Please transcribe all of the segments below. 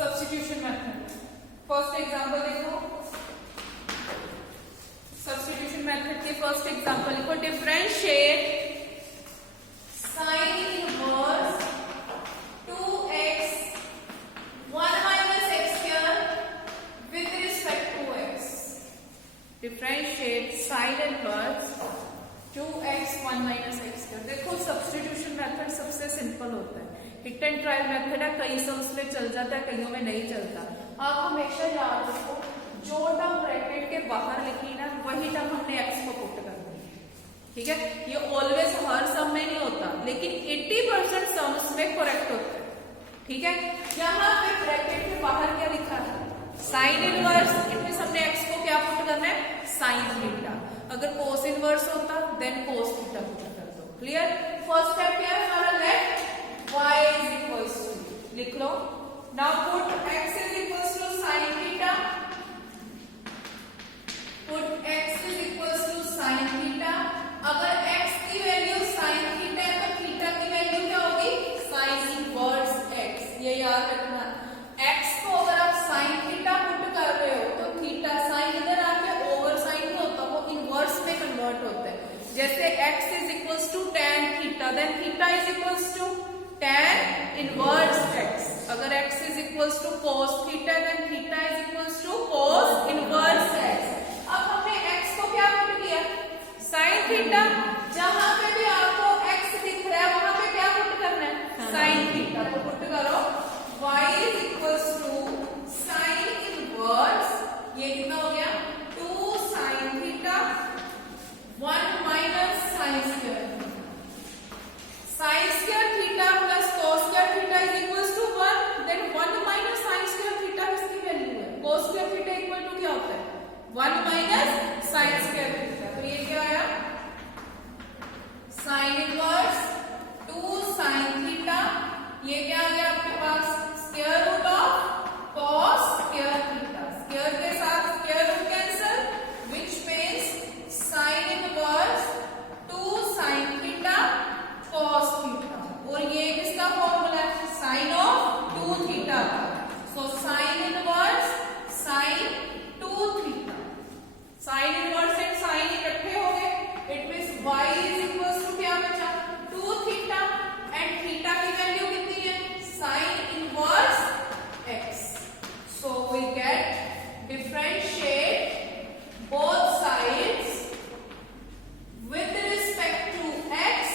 Substitution method. First example देखो, substitution method के first example लिखो, differentiate sine inverse 2x 1 minus x square with respect to x। Differentiate sine inverse 2x 1 minus x square। देखो substitution method सबसे simple होता है, hit and trial method है, कई से उसमें चल जाता है, कईयों में नहीं चलता। आप हमेशा याद रखो, जो टर्म ब्रैकेट के बाहर लिखी ना वही टर्म हमने x को पुट करनी है, ठीक है। ये ऑलवेज हर सम में नहीं होता, लेकिन 80% सम्स में करेक्ट होता है, ठीक है। यहाँ पे ब्रैकेट के बाहर क्या लिखा है, साइन इनवर्स, इनमें हमने x को क्या पुट करना है, साइन थीटा। अगर कोस इनवर्स होता देन कोस थीटा पुट कर दो। क्लियर। फर्स्ट स्टेप क्या है हमारा, let y is equals to, लिख लो। Now put x is equals to sin theta, put x is equals to sin theta। अगर x की वैल्यू sin theta है तो थीटा की वैल्यू क्या होगी, sin इनवर्स x। ये याद रखना, x को अगर आप sin theta पुट कर रहे हो तो थीटा sin इधर आके ओवर साइन नहीं होता, वो इनवर्स में कन्वर्ट होता है। जैसे x is equals to tan theta, then theta is equals to tan inverse x। अगर x is equals to cos theta, then theta is equals to cos inverse x। अब हमने x को क्या put किया, sin theta। जहां पे भी आपको x दिख रहा है वहां पे क्या पुट करना है, sin theta। तो पुट करो y is equals to sin inverse, ये कितना हो गया 2 sin theta 1 minus sin square। sin square theta plus cos square theta is equals to 1, then 1 minus sin square theta किसकी वैल्यू है, cos square theta equal to क्या होता है, 1 minus sin square theta। तो ये क्या आया, sin इनवर्स 2 sin theta, ये क्या आ गया आपके पास, square root of cos square theta। Square के साथ square root cancel, which means sin inverse 2 sin theta cos theta. और ये किसका फॉर्मूला है, साइन ऑफ 2 थीटा का। So sine inverse sine 2 theta, sine inverse and sine इकट्ठे हो गए, it means y is equals to क्या बचा, 2 थीटा, एंड थीटा की वैल्यू कितनी है, sine inverse x। So we get differentiate both sides with respect to x,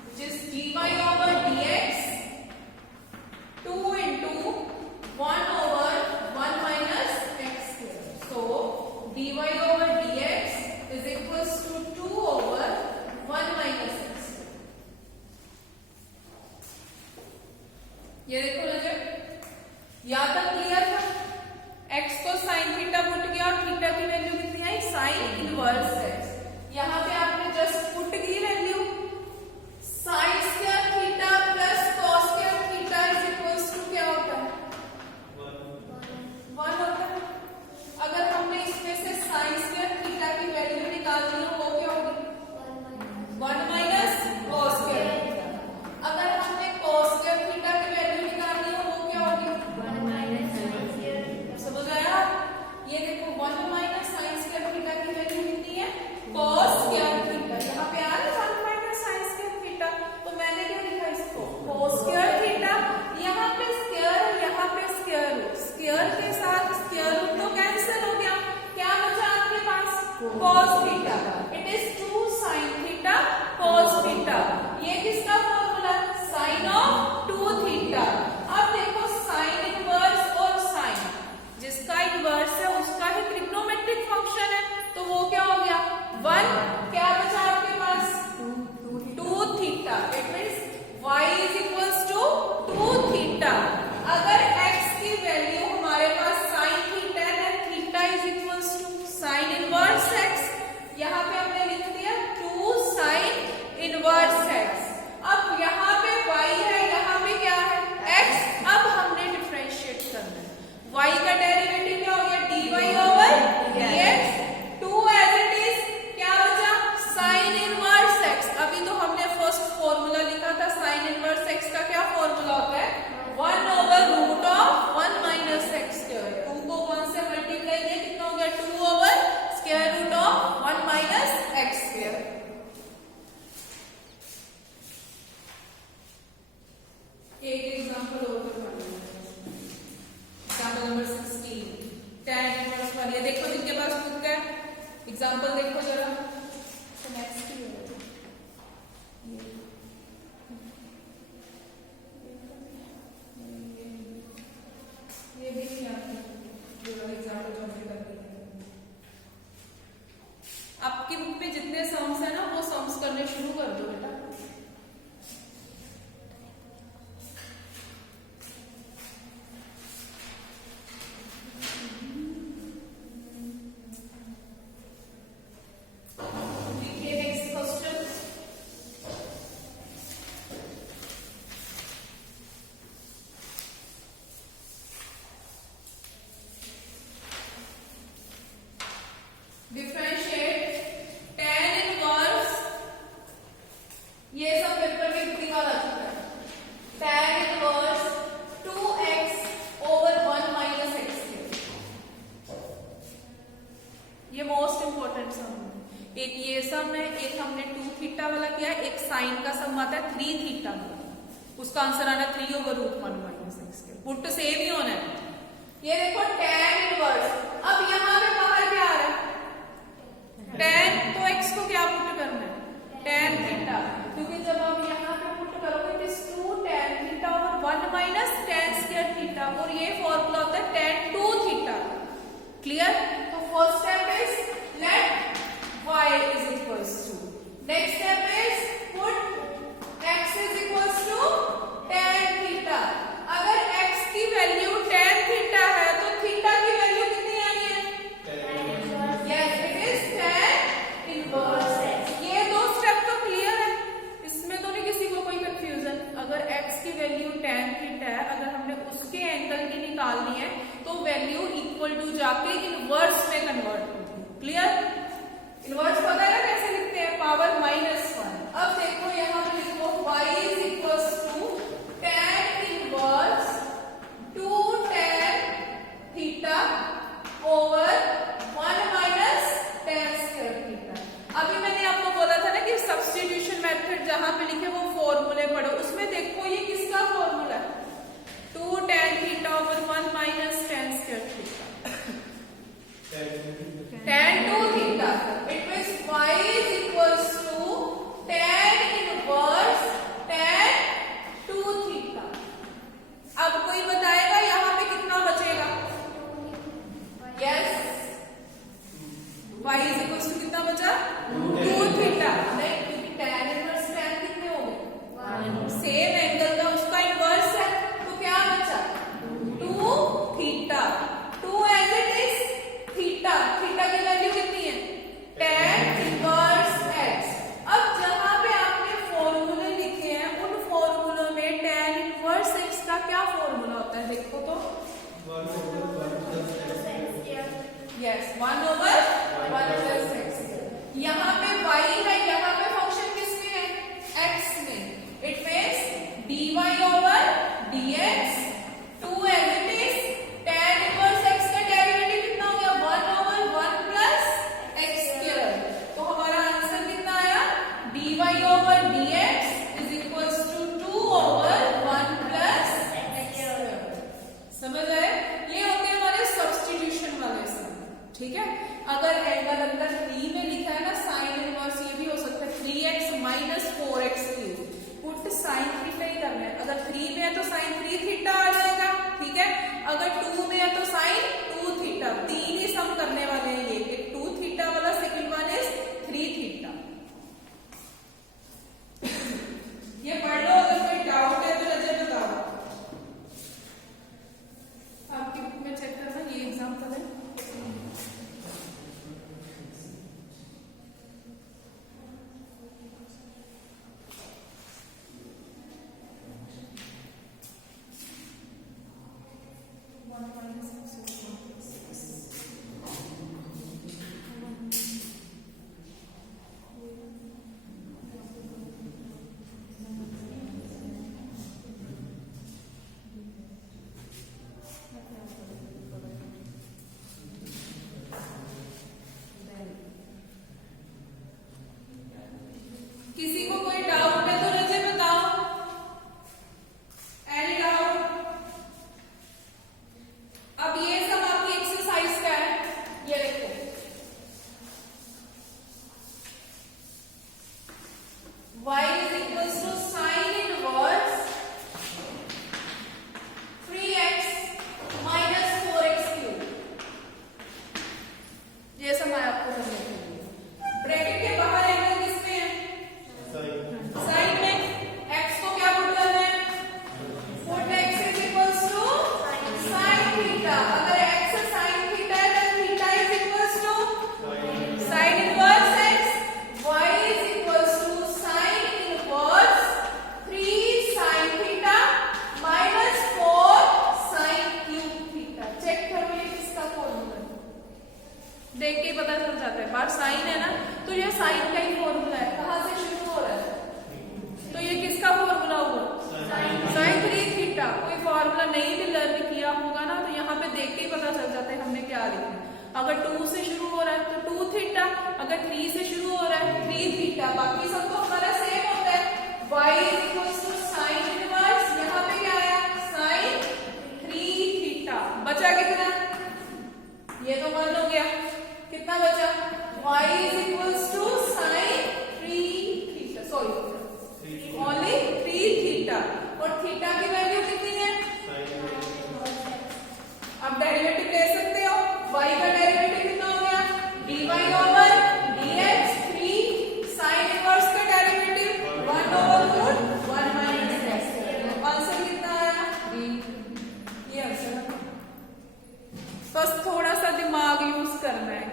which is dy over dx 2 into 1 over 1 minus x square। So dy over dx is equals to 2 over 1 minus x square। ये देखो नजर, यहाँ तक clear था। x को sin theta put किया और theta की वैल्यू कितनी आई, sin इनवर्स x। यहाँ पे आपने जस्ट पुट की value, sine square theta plus cos square theta is equals to क्या होता है, 1 होता है। अगर हमने इसमें से साइन स्क्वायर थीटा की वैल्यू निकालनी हो वो क्या होगी, 1 माइनस कॉस स्क्वायर थीटा। अगर हमने कॉस स्क्वायर थीटा की वैल्यू निकालनी हो वो क्या होगी, 1 माइनस साइन स्क्वायर। समझ आया, ये देखो 1 माइनस साइन स्क्वायर थीटा की वैल्यू कितनी है, cos स्क्वायर थीटा। यहाँ पे आ रहा है 1 माइनस sin स्क्वायर थीटा, तो मैंने क्या लिखा इसको, cos स्क्वायर थीटा। यहाँ पे स्क्वायर, यहाँ पे स्क्वायर रूट, स्क्वायर के साथ स्क्वायर रूट तो कैंसिल हो गया, क्या बचा आपके पास, cos theta. It is 2 sin theta cos theta. ये किसका फॉर्मूला, साइन ऑफ 2 थीटा। अब देखो साइन इनवर्स और साइन, जिसका इनवर्स है उसका ही ट्रिग्नोमेट्रिक फंक्शन है, तो वो क्या हो गया 1, क्या बचा आपके पास 2 theta. It means y is equals to 2 theta. अगर x की वैल्यू हमारे पास sin थीटा है, theta is equals to sine inverse x। यहाँ पे एक एग्जांपल और करवा लेंगे। एग्जांपल नंबर 16 tan इनवर्स वाली है। देखो जिनके पास बुक है एग्जांपल देखो जरा। तो नेक्स्ट की ये भी नहीं आती जो एग्जांपल जो हमने कर दिए। आपकी बुक में जितने सम्स है ना वो सम्स करने शुरू कर दो बेटा। डिफरेंशिएट tan इनवर्स, ये सब पेपर में कितनी बार आ चुका है। tan inverse 2x over 1 minus x. ये मोस्ट इंपॉर्टेंट सम है। एक ये सम है, एक हमने 2 थीटा वाला किया, एक साइन का सम आता है 3 थीटा वाला, उसका आंसर आना 3 over root 1 minus x. Put same ही होना है। ये देखो tan इनवर्स, अब यहां पे बाहर क्या आ रहा है tan, तो x को क्या पुट करना है tan थीटा, क्योंकि जब आप यहाँ पे पुट करोगे इट इज 2 tan थीटा और 1 माइनस tan स्क्वायर थीटा, और ये फॉर्मूला होता है tan 2 थीटा। क्लियर। तो first step is let y is equals to, next step is put x is equals to tan theta. अगर x की value tan theta है तो थीटा की वैल्यू कितनी आनी है। Yes it is tan inverse x। ये दो स्टेप तो क्लियर है, इसमें तो नहीं किसी को कोई कंफ्यूजन। अगर x की वैल्यू tan थीटा है, अगर हमने उसके एंगल की निकालनी है तो वैल्यू इक्वल टू जाके इनवर्स में कन्वर्ट होगी। क्लियर। इनवर्स पता है कैसे लिखते हैं, पावर -1। अब देखो यहां पे लिखो y is equals to tan inverse 2 tan theta over 1 minus tan square theta. अभी मैंने आपको बोला था ना कि सब्स्टिट्यूशन मेथड जहां पे लिखे वो फॉर्मूले पढ़ो, उसमें देखो ये किसका फॉर्मूला है 2 tan theta over 1 minus tan square theta, tan 2 theta. It means y is equals to tan inverse tan 2 theta. अब कोई बताएगा यहाँ पे कितना बचेगा। Yes y is equals to कितना बचा 2 थीटा, नहीं क्योंकि tan इनवर्स tan कितने हो गए सेम एंगल का उसका इनवर्स है, तो क्या बचा 2 theta. 2 as it is theta, theta की वैल्यू कितनी है tan इनवर्स x। अब जहां पे आपने फॉर्मूले लिखे हैं उन फॉर्मूलों में tan इनवर्स x का क्या फॉर्मूला होता है देखो तो। Yes 1 over 1 plus x. यहाँ पे y है, यहाँ पे फंक्शन किसमें है x में। It means dy over dx 2 as it is tan inverse x का डेरिवेटिव कितना हो गया 1 ओवर 1 प्लस एक्स स्क्वायर। तो हमारा आंसर कितना आया dy over dx is equals to 2 over 1 plus x square. समझ आए। ये होते हैं हमारे सब्स्टिट्यूशन वाले सम। ठीक है। अगर एंगल अंदर 3 में लिखा है ना साइन इनवर्स, ये भी हो सकता है 3x minus 4x cube. Put sine theta ही करना है। अगर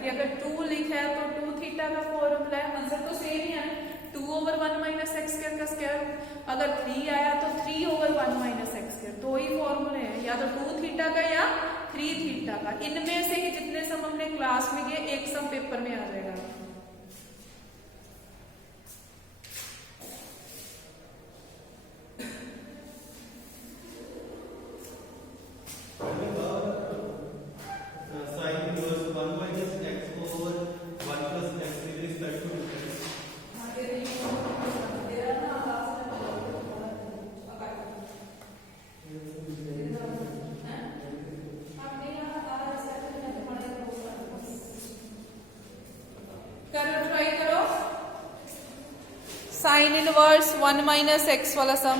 कि अगर 2 लिखा है तो 2 थीटा का फॉर्मूला है, आंसर तो सेम ही है, 2/1 माइनस एक्स स्क्वायर का स्क्वायर। अगर 3 आया तो 3/1 माइनस एक्स स्क्वायर, दो ही फॉर्मूले हैं, या तो 2 थीटा का या 3 थीटा का। इनमें से ही जितने सम हमने क्लास में किए एक सम पेपर में आ जाएगा। साइन इनवर्स 1 माइनस एक्स वाला सम